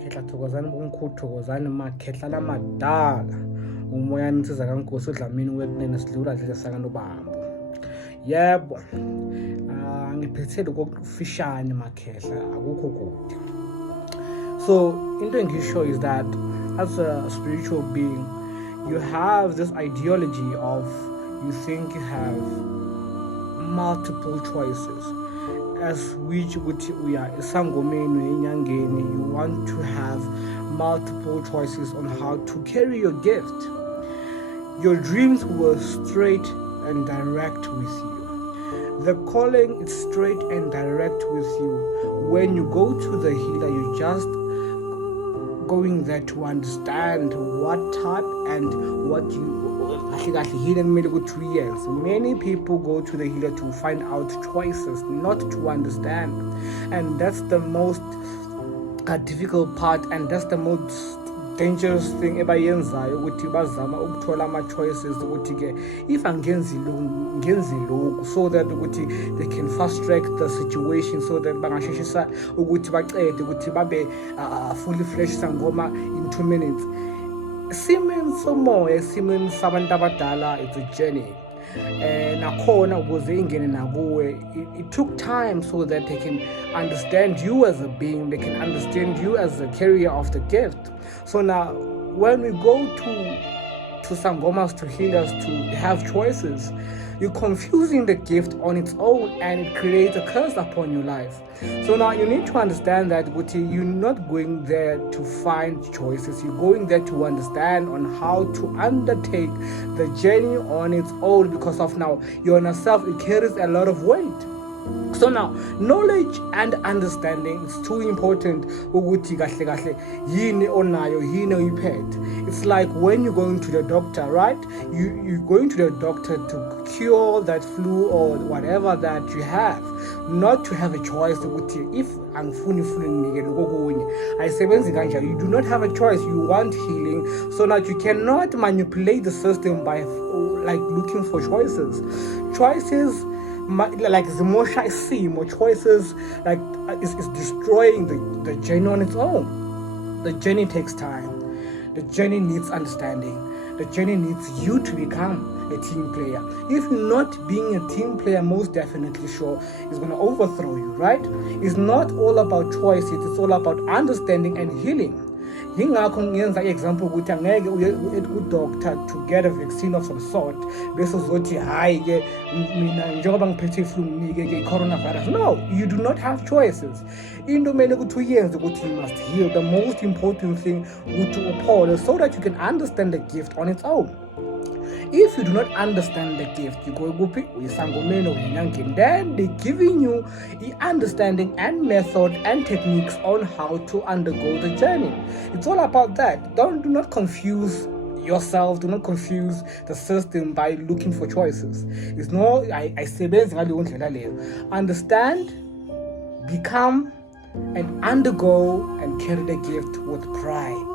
Khehla thokozani Mkhulu thokozani makhehla lamadala umoyane ka Nkosi udlamini wekunene sidlula nje sakanobamba. Yebo. Ngiphethele kokufishane makhehla akukho kude. So into engisho is that as a spiritual being you have this ideology of you think you have multiple choices. As which we are esangomeni enyangeni, you want to have multiple choices on how to carry your gift. Your dreams were straight and direct with you. The calling is straight and direct with you. When you go to the healer, you just going there to understand what type and what you healing medical 2 years. Many people go to the healer to find out choices, not to understand, and that's the most difficult part, and that's the most dangerous thing ebayenzayo ukuthi bazama ukuthola ama-choices ukuthi ke if angenzi lokhu so that ukuthi they can fast track the situation so that bangasheshisa ukuthi bacede ukuthi babe fully fledged sangoma in 2 minutes. Esimeni somoya, esimeni sabantu abadala, it's a journey. Nakhona ukuze ingene nakuwe, it took time so that they can understand you as a being, they can understand you as a carrier of the gift. So now when we go to sangomas, to healers, to have choices, you're confusing the gift on its own and it creates a curse upon your life. So now you need to understand that you're not going there to find choices, you're going there to understand on how to undertake the journey on its own, because of now your inner self, it carries a lot of weight. So now knowledge and understanding is too important. It's like when you're going to the doctor, right? You're going to the doctor to cure that flu or whatever that you have, not to have a choice. If you do not have a choice, you want healing, so that you cannot manipulate the system by like looking for choices. Like or choices like is destroying the journey on its own. The journey takes time. The journey needs understanding. The journey needs you to become a team player. If not being a team player, most definitely sure is going to overthrow you, right? It's not all about choices, it's all about understanding and healing. Yingakho ngenza example ukuthi angeke uye ku-doctor to get a vaccine of some sort bese uzothi hayi ke mina njengoba ngiphethe flu nginike ke coronavirus. No, you do not have choices. Into mele ukuthi uyenze ukuthi you must heal. The most important thing ukuthi uphole so that you can understand the gift on its own. If you do not understand the gift, you go then they're giving you the understanding and method and techniques on how to undergo the journey. It's all about that. Do not confuse yourself, do not confuse the system by looking for choices. It's no, I say understand, become, and undergo and carry the gift with pride.